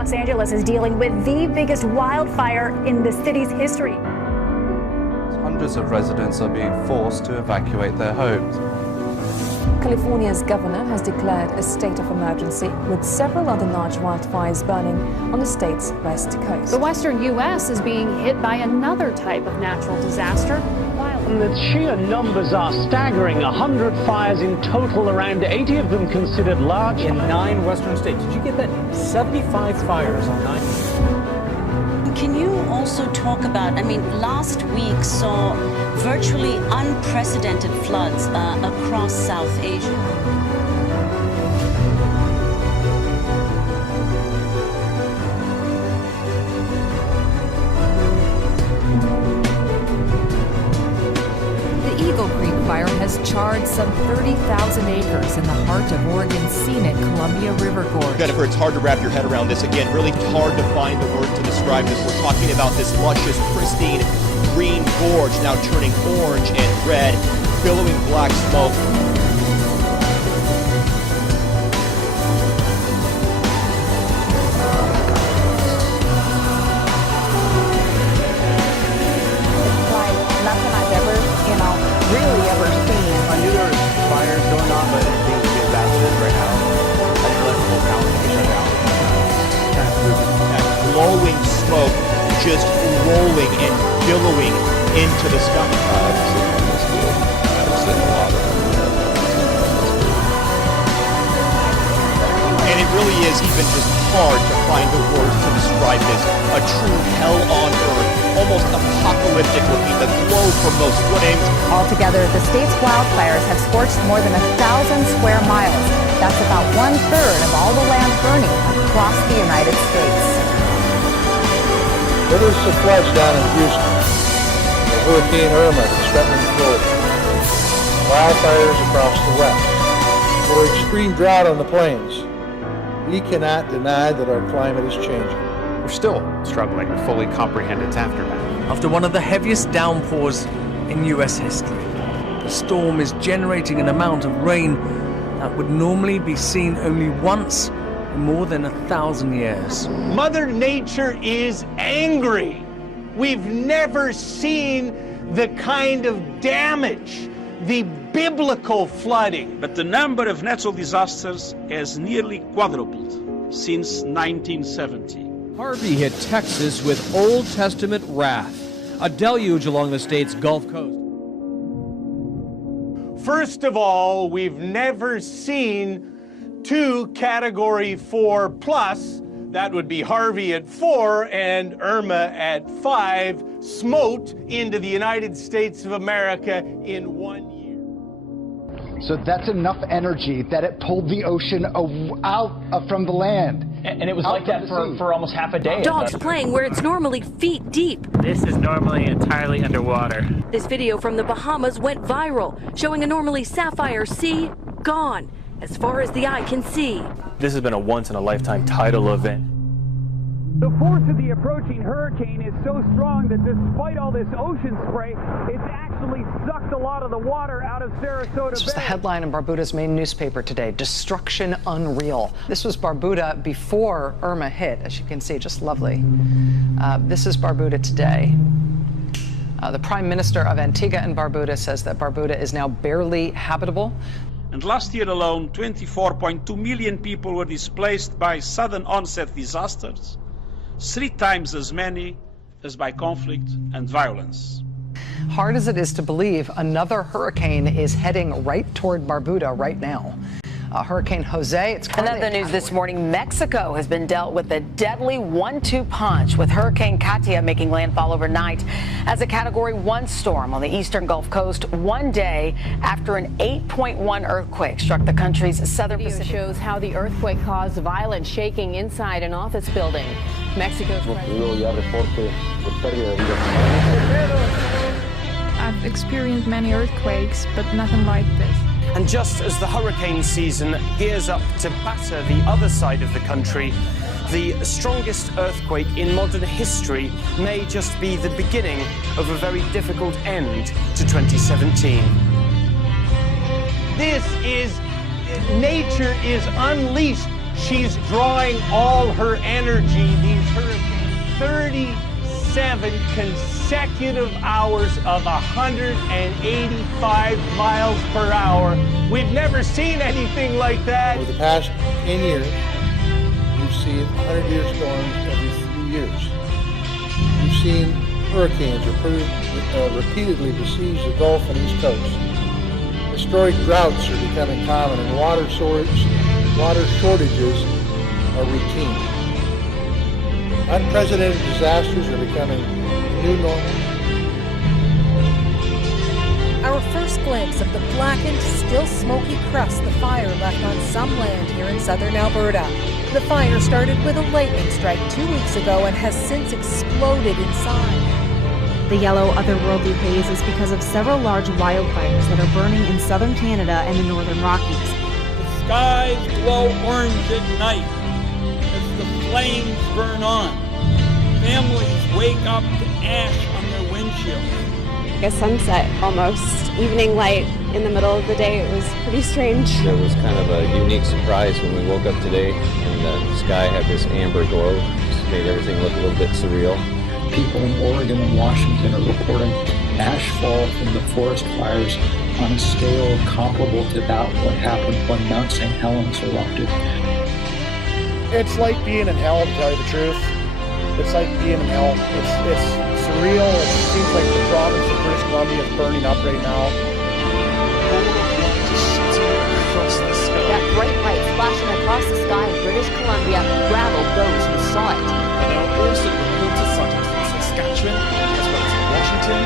Los Angeles is dealing with the biggest wildfire in the city's history. Hundreds of residents are being forced to evacuate their homes. California's governor has declared a state of emergency, with several other large wildfires burning on the state's west coast. The western U.S. is being hit by another type of natural disaster. The sheer numbers are staggering. 100 fires in total, around 80 of them considered large. In 9 western states. Did you get that? 75 fires on 9. Can you also talk about, last week saw virtually unprecedented floods across South Asia. Eagle Creek fire has charred some 30,000 acres in the heart of Oregon's scenic Columbia River Gorge. Jennifer, it's hard to wrap your head around this. Again, really hard to find the word to describe this. We're talking about this luscious, pristine green gorge now turning orange and red, billowing black smoke. Really ever seen. I knew there was fires going on, but it seems to be as bad as it is right now. I didn't realize the whole town was shut down. That glowing smoke just rolling and billowing into the sky. And it really is even just hard to find the words to describe this. A true hell on earth, almost apocalyptic looking, the glow from those flames. Altogether, the state's wildfires have scorched more than 1,000 square miles. That's about 1/3 of all the land burning across the United States. Rivers of floods down in Houston. The Hurricane Irma is threatening Florida. Wildfires across the west. Or extreme drought on the plains. We cannot deny that our climate is changing. We're still struggling to fully comprehend its aftermath. After one of the heaviest downpours in U.S. history, the storm is generating an amount of rain that would normally be seen only once in more than 1,000 years. Mother Nature is angry. We've never seen the kind of damage, the biblical flooding. But the number of natural disasters has nearly quadrupled since 1970. Harvey hit Texas with Old Testament wrath, a deluge along the state's Gulf Coast. First of all, we've never seen 2 Category 4 plus, that would be Harvey at 4 and Irma at 5, smote into the United States of America in 1 year. So that's enough energy that it pulled the ocean out from the land. And it was like that for almost half a day. Dogs playing where it's normally feet deep. This is normally entirely underwater. This video from the Bahamas went viral, showing a normally sapphire sea gone as far as the eye can see. This has been a once-in-a-lifetime tidal event. The force of the approaching hurricane is so strong that despite all this ocean spray, it's actually sucked a lot of the water out of Sarasota This was the Bay. headline in Barbuta's main newspaper today, Destruction Unreal. This was Barbuda before Irma hit, as you can see, just lovely. This is Barbuda today. The Prime Minister of Antigua and Barbuda says that Barbuda is now barely habitable. And last year alone, 24.2 million people were displaced by sudden onset disasters, 3 times as many as by conflict and violence. Hard as it is to believe, another hurricane is heading right toward Barbuda right now. Hurricane Jose, it's currently... Another news this morning, Mexico has been dealt with a deadly 1-2 punch, with Hurricane Katia making landfall overnight as a Category 1 storm on the eastern Gulf Coast 1 day after an 8.1 earthquake struck the country's southern Pacific. Shows how the earthquake caused violent shaking inside an office building. Mexico's I've experienced many earthquakes, but nothing like this. And just as the hurricane season gears up to batter the other side of the country, the strongest earthquake in modern history may just be the beginning of a very difficult end to 2017. This is, nature is unleashed. she's drawing all her energy, these hurricanes, 37 consecutive hours of 185 miles per hour. We've never seen anything like that. Over the past 10 years, we've seen 100-year storms every few years. We've seen hurricanes repeatedly besiege the Gulf and East Coast. Historic droughts are becoming common, and water shortages are routine. Unprecedented disasters are becoming the new normal. Our first glimpse of the blackened, still smoky crust the fire left on some land here in southern Alberta. The fire started with a lightning strike 2 weeks ago and has since exploded inside. The yellow, otherworldly haze is because of several large wildfires that are burning in southern Canada and the northern Rockies. The skies glow orange at night as the flames burn on. Families wake up to ash on their windshields. A sunset almost, evening light in the middle of the day. It was pretty strange. It was kind of a unique surprise when we woke up today and the sky had this amber glow. Just made everything look a little bit surreal. People in Oregon and Washington are reporting ash fall from the forest fires on a scale comparable to that what happened when Mount St. Helens erupted. It's like being in hell, to tell you the truth. It's like being in hell. It's surreal. It seems like the province of British Columbia is burning up right now. That bright light flashing across the sky in British Columbia rattled those who saw it. But there are also reported sightings in Saskatchewan, as well as Washington,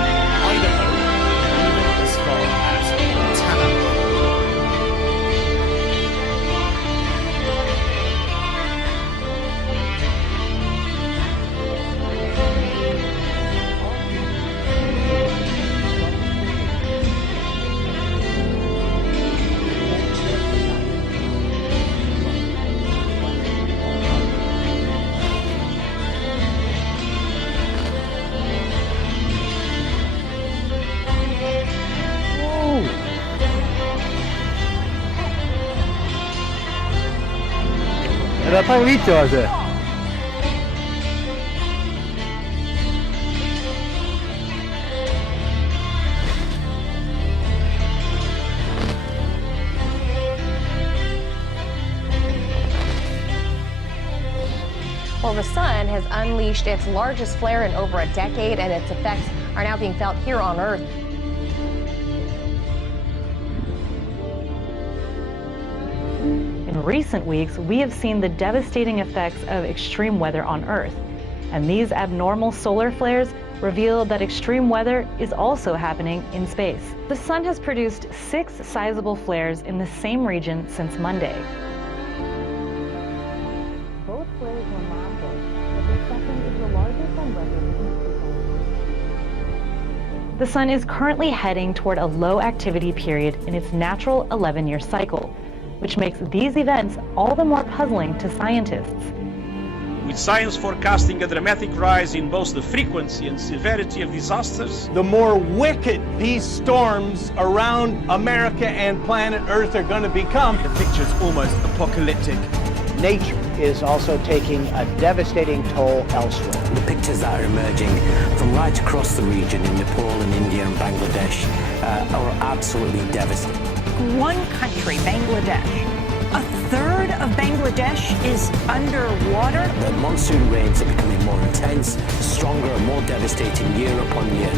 Idaho, and even as far as Montana. Era Pablito hace. Well, the sun has unleashed its largest flare in over a decade, and its effects are now being felt here on Earth. In recent weeks, we have seen the devastating effects of extreme weather on Earth. And these abnormal solar flares reveal that extreme weather is also happening in space. The sun has produced 6 sizable flares in the same region since Monday. Both flares were massive, but the second is the largest on record. The sun is currently heading toward a low activity period in its natural 11-year cycle, which makes these events all the more puzzling to scientists. With science forecasting a dramatic rise in both the frequency and severity of disasters, the more wicked these storms around America and planet Earth are going to become. The picture's almost apocalyptic. Nature is also taking a devastating toll elsewhere. The pictures that are emerging from right across the region in Nepal and India and Bangladesh are absolutely devastating. One country, Bangladesh. A third of Bangladesh is underwater. The monsoon rains are becoming more intense, stronger and more devastating year upon year.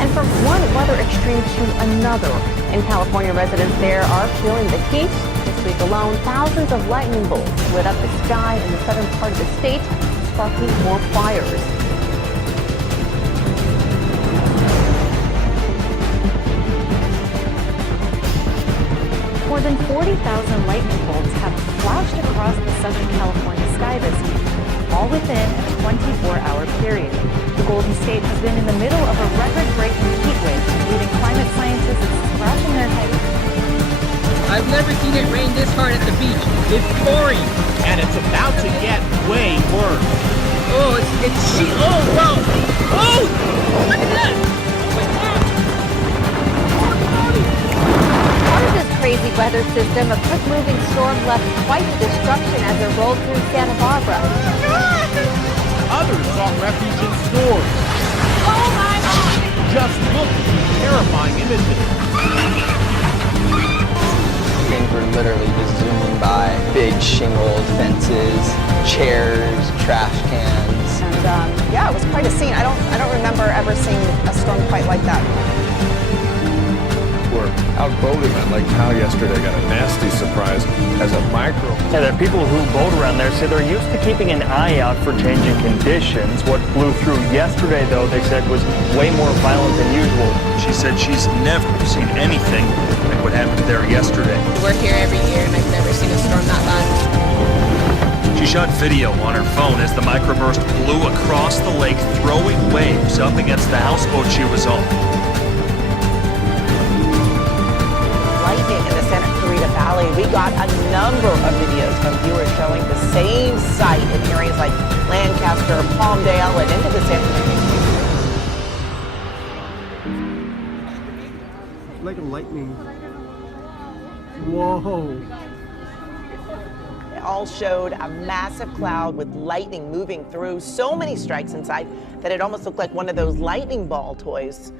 And from one weather extreme to another, in California, residents there are feeling the heat. This week alone, thousands of lightning bolts lit up the sky in the southern part of the state, sparking more fires. More than 40,000 lightning bolts have flashed across the Southern California sky this week, all within a 24-hour period. The Golden State has been in the middle of a record-breaking heat wave, leaving climate scientists scratching their heads. I've never seen it rain this hard at the beach. It's pouring. And it's about to get way worse. Oh, oh, wow. Oh, look at that. Part of this crazy weather system, a quick-moving storm left quite the destruction as it rolled through Santa Barbara. Others sought refuge in stores. Oh my God! Just look at the terrifying images. Things were literally just zooming by. Big shingled fences, chairs, trash cans. And yeah, it was quite a scene. I don't remember ever seeing a storm quite like that. We're out boating on Lake Powell yesterday, got a nasty surprise as a micro. Yeah, there are people who boat around there say they're used to keeping an eye out for changing conditions. What blew through yesterday, though, they said was way more violent than usual. She said she's never seen anything like what happened there yesterday. We're here every year and I've never seen a storm that bad. She shot video on her phone as the microburst blew across the lake, throwing waves up against the houseboat she was on. Lightning in the Santa Clarita Valley. We got a number of videos from viewers showing the same sight in areas like Lancaster, Palmdale, and into the San Francisco. Like a lightning. Whoa. It all showed a massive cloud with lightning moving through. So many strikes inside that it almost looked like one of those lightning ball toys.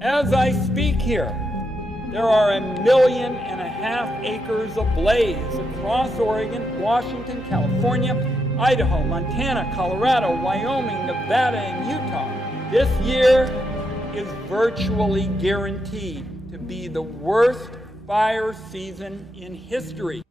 As I speak here, there are 1.5 million acres ablaze across Oregon, Washington, California, Idaho, Montana, Colorado, Wyoming, Nevada, and Utah. This year is virtually guaranteed to be the worst fire season in history.